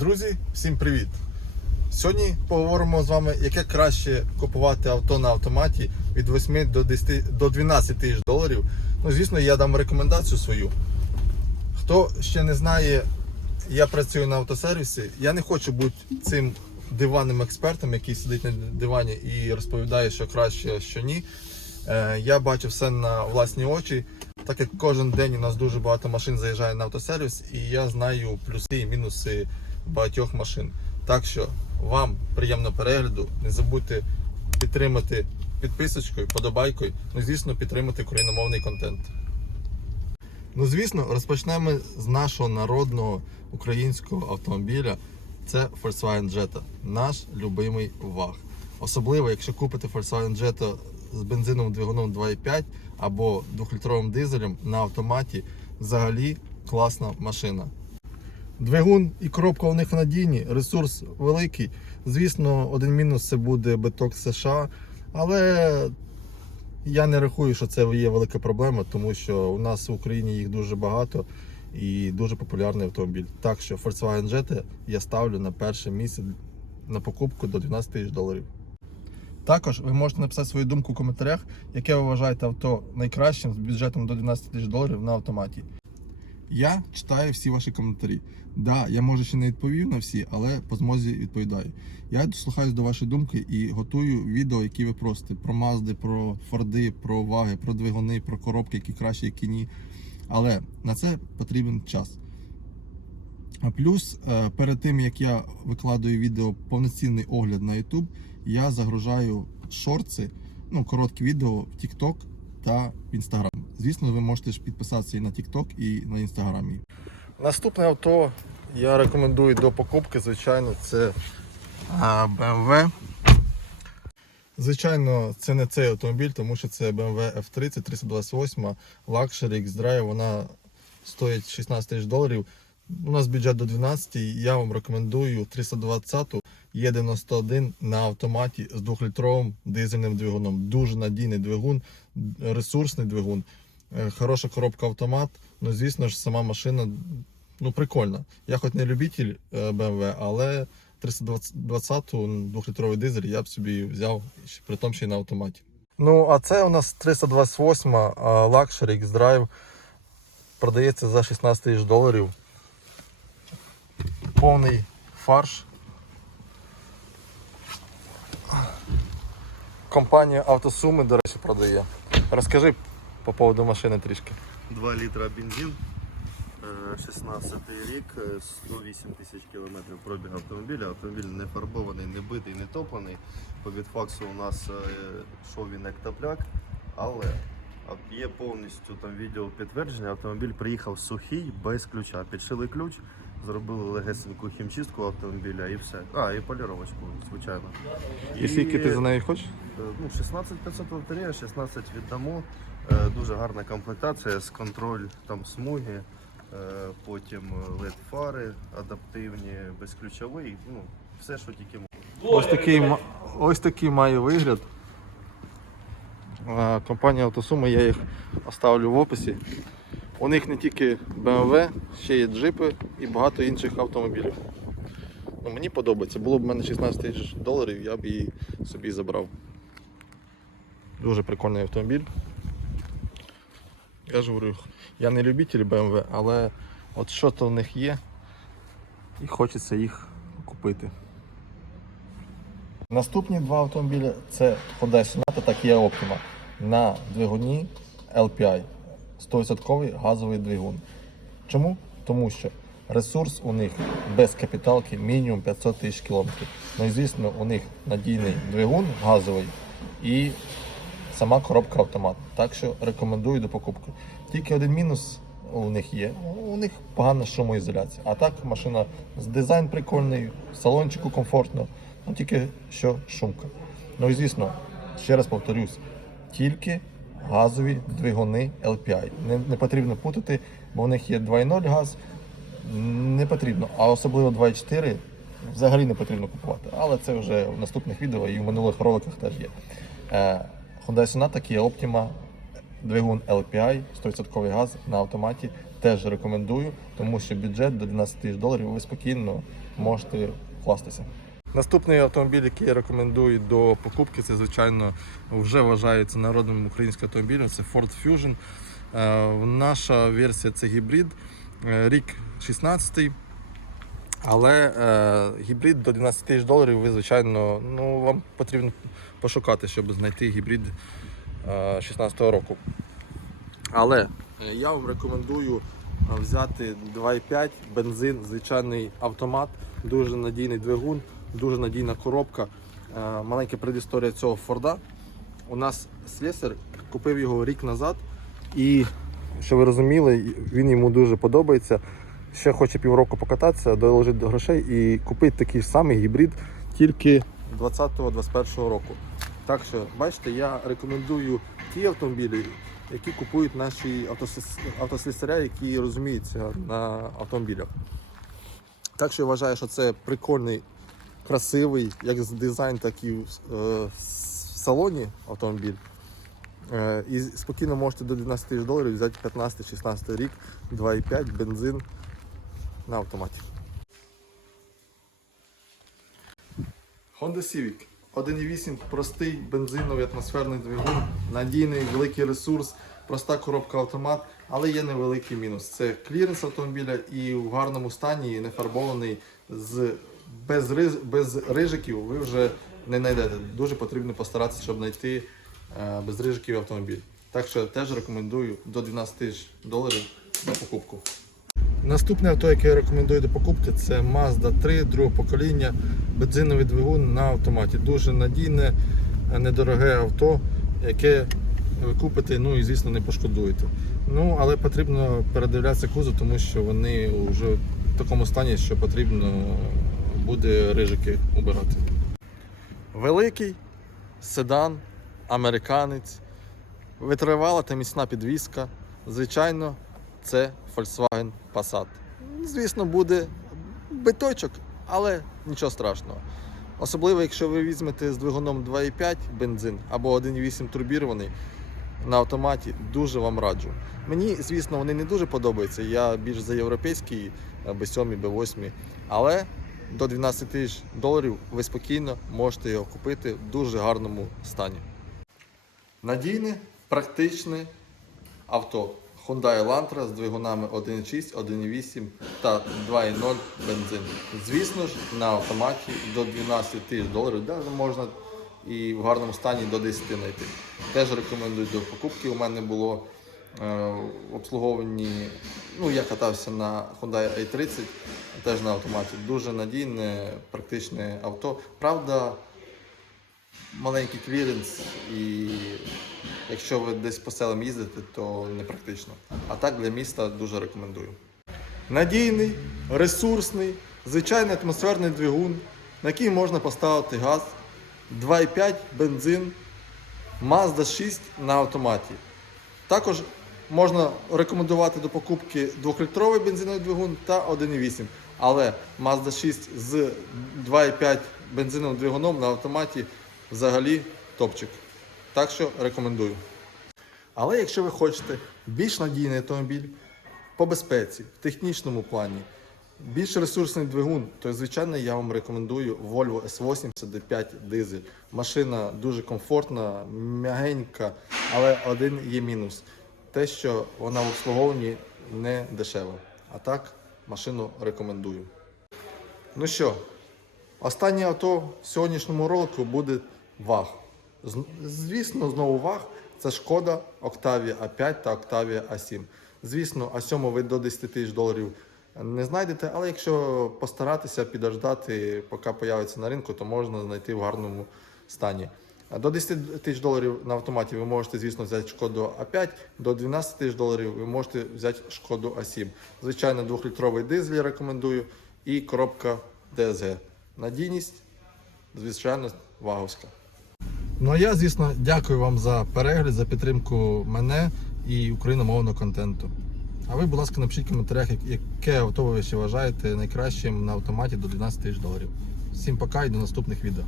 Друзі, всім привіт! Сьогодні поговоримо з вами, яке краще купувати авто на автоматі від 8 до 10, до 12 тисяч доларів. Ну, звісно, я дам рекомендацію свою. Хто ще не знає, я працюю на автосервісі. Я не хочу бути цим диванним експертом, який сидить на дивані і розповідає, що краще, що ні. Е, Я бачу все на власні очі, так як кожен день у нас дуже багато машин заїжджає на автосервіс, і я знаю плюси і мінуси багатьох машин. Так що вам приємного перегляду. Не забудьте підтримати підписочкою, подобайкою. Ну, звісно, підтримати україномовний контент. Ну, звісно, розпочнемо з нашого народного українського автомобіля. Це Volkswagen Jetta, наш любимий ВАГ. Особливо, якщо купите Volkswagen Jetta з бензиновим двигуном 2.5 або 2-літровим дизелем на автоматі, взагалі класна машина. Двигун і коробка у них надійні, ресурс великий. Звісно, один мінус це буде биток США, але я не рахую, що це є велика проблема, тому що у нас в Україні їх дуже багато і дуже популярний автомобіль. Так що Volkswagen Jetta я ставлю на перше місце на покупку до 12 тисяч доларів. Також ви можете написати свою думку в коментарях, яке ви вважаєте авто найкращим з бюджетом до 12 тисяч доларів на автоматі. Я читаю всі ваші коментарі. Да, я може ще не відповів на всі, але по змозі відповідаю. Я дослухаюсь до вашої думки і готую відео, які ви просите про Мазди, про Форди, про ваги, про двигуни, про коробки, які краще, які ні. Але на це потрібен час. А плюс, е, перед тим як я викладаю відео повноцінний огляд на YouTube, я загружаю шорти, ну, короткі відео в TikTok та в Instagram. Звісно, ви можете ж підписатися і на TikTok, і на Instagram. Наступне авто я рекомендую до покупки, звичайно, це BMW. Звичайно, це не цей автомобіль, тому що це BMW F30 328 Luxury X-Drive, вона стоїть 16 тисяч доларів. У нас бюджет до 12, я вам рекомендую 320 Е91 на автоматі з 2-літровим дизельним двигуном. Дуже надійний двигун, ресурсний двигун, е, хороша коробка автомат. Ну, звісно ж, сама машина ну, прикольна. Я хоч не любитель е, BMW, але 320 2-літровий дизель я б собі взяв, при тому ще й на автоматі. Ну, а це у нас 328 Luxury X-Drive. Продається за 16 тисяч доларів. Повний фарш. Компанія Автосуми, до речі, продає. Розкажи по поводу машини трішки. 2 літра бензин, е, 16 рік, е, 108 тисяч кілометрів пробіг автомобіля. Автомобіль не фарбований, не битий, не топлений. По відфаксу у нас е, йшов він як топляк, але є повністю там відео підтвердження. Автомобіль приїхав сухий, без ключа. Підшили ключ, зробили легесеньку хімчистку автомобіля і все. А, і поліровочку, звичайно. І скільки ти за неї хочеш? Е, Ну, 16 500 лотерея, 16 віддамо. Е, Дуже гарна комплектація з контроль там смуги, е, потім led фари адаптивні, безключовий, ну, все, що тільки можна. Ось такий, ось такий має вигляд. Компанія Автосуми, я їх оставлю в описі. У них не тільки BMW, ще є джипи і багато інших автомобілів. Ну, мені подобається. Було б в мене 16 тисяч доларів, я б її собі забрав. Дуже прикольний автомобіль. Я ж говорю, я не любитель BMW, але от що то в них є, і хочеться їх купити. Наступні два автомобілі це Hyundai Sonata та Kia Optima на двигуні LPI. 100% газовий двигун. Чому? Тому що ресурс у них без капіталки мінімум 500 тисяч кілометрів. Ну і звісно, у них надійний двигун газовий і сама коробка автомат. Так що рекомендую до покупки. Тільки один мінус у них є. У них погана шумоізоляція. А так машина з дизайн прикольний, в салончику комфортно, ну тільки що шумка. Ну і звісно, ще раз повторюсь, тільки газові двигуни LPI. Не, не потрібно путати, бо у них є 2.0 газ, не потрібно, а особливо 2.4 взагалі не потрібно купувати. Але це вже в наступних відео і в минулих роликах теж є. Hyundai Sonata, Kia Optima, двигун LPI, 100% газ на автоматі теж рекомендую, тому що бюджет до 12 тисяч доларів ви спокійно можете вкластися. Наступний автомобіль, який я рекомендую до покупки, це звичайно вже вважається народним українським автомобілем. Це Ford Fusion. Е, Наша версія це гібрид, е, рік 16 але е, гібрид до 12 тисяч доларів ви, звичайно, ну, вам потрібно пошукати, щоб знайти гібрид е, 16 року. Але е, я вам рекомендую е, взяти 2,5 бензин, звичайний автомат, дуже надійний двигун, дуже надійна коробка. Е, Маленька предісторія цього Форда. У нас слесар купив його рік назад, і що ви розуміли, він йому дуже подобається. Ще хоче півроку покататися, доложити до грошей і купити такий самий гібрид тільки 20-21 року. Так що, бачите, я рекомендую ті автомобілі, які купують наші автослісаря, які розуміються на автомобілях. Так що я вважаю, що це прикольний, красивий, як дизайн, так і в, е, салоні автомобіль. Е, І спокійно можете до 12 тисяч доларів взяти 15-16 рік, 2,5 бензин на автоматі. Honda Civic 1.8 простий бензиновий атмосферний двигун, надійний, великий ресурс, проста коробка автомат, але є невеликий мінус. Це кліренс автомобіля і в гарному стані, і не фарбований з без, риз, без рижиків ви вже не знайдете. Дуже потрібно постаратися, щоб знайти е, без рижиків автомобіль. Так що теж рекомендую до 12 тисяч доларів на покупку. Наступне авто, яке я рекомендую до покупки, це Mazda 3 другого покоління, бензиновий двигун на автоматі. Дуже надійне, е, недороге авто, яке ви купите, ну і звісно не пошкодуєте. Ну, але потрібно передивлятися кузов, тому що вони вже в такому стані, що потрібно буде рижики убирати. Великий седан, американець, витривала та міцна підвізка. Звичайно, це Volkswagen Passat. Звісно, буде биточок, але нічого страшного. Особливо, якщо ви візьмете з двигуном 2,5 бензин або 1,8 турбірований на автоматі, дуже вам раджу. Мені, звісно, вони не дуже подобаються. Я більш за європейський B7, B8, але до 12 тисяч доларів ви спокійно можете його купити в дуже гарному стані. Надійне, практичне авто. Hyundai Elantra з двигунами 1.6, 1.8 та 2.0 бензин. Звісно ж, на автоматі до 12 тисяч доларів, навіть можна і в гарному стані до 10 знайти. Теж рекомендую до покупки. У мене було е, обслуговані, ну я катався на Hyundai i30, теж на автоматі. Дуже надійне, практичне авто. Правда, маленький кліренс і якщо ви десь по селам їздите, то не практично. А так для міста дуже рекомендую. Надійний, ресурсний, звичайний атмосферний двигун, на який можна поставити газ, 2,5 бензин, Mazda 6 на автоматі. Також можна рекомендувати до покупки 2-літровий бензиновий двигун та 1,8. Але Mazda 6 з 2,5 бензиновим двигуном на автоматі взагалі топчик. Так що рекомендую. Але якщо ви хочете більш надійний автомобіль по безпеці, в технічному плані, більш ресурсний двигун, то звичайно я вам рекомендую Volvo S80 D5 дизель. Машина дуже комфортна, м'ягенька, але один є мінус. Те, що вона в обслуговуванні не дешева. А так, машину рекомендую. Ну що, останнє авто в сьогоднішньому ролику буде ВАГ. Звісно, знову ВАГ. Це шкода Octavia A5 та Octavia A7. Звісно, А7 ви до 10 тисяч доларів не знайдете, але якщо постаратися підождати, поки появиться на ринку, то можна знайти в гарному стані. До 10 тисяч доларів на автоматі ви можете, звісно, взяти шкоду А5, до 12 тисяч доларів ви можете взяти шкоду А7. Звичайно, 2-літровий дизель рекомендую і коробка DSG. Надійність, звичайно, ваговська. Ну а я, звісно, дякую вам за перегляд, за підтримку мене і україномовного контенту. А ви, будь ласка, напишіть в коментарях, яке авто ви ще вважаєте найкращим на автоматі до 12 тисяч доларів. Всім пока і до наступних відео.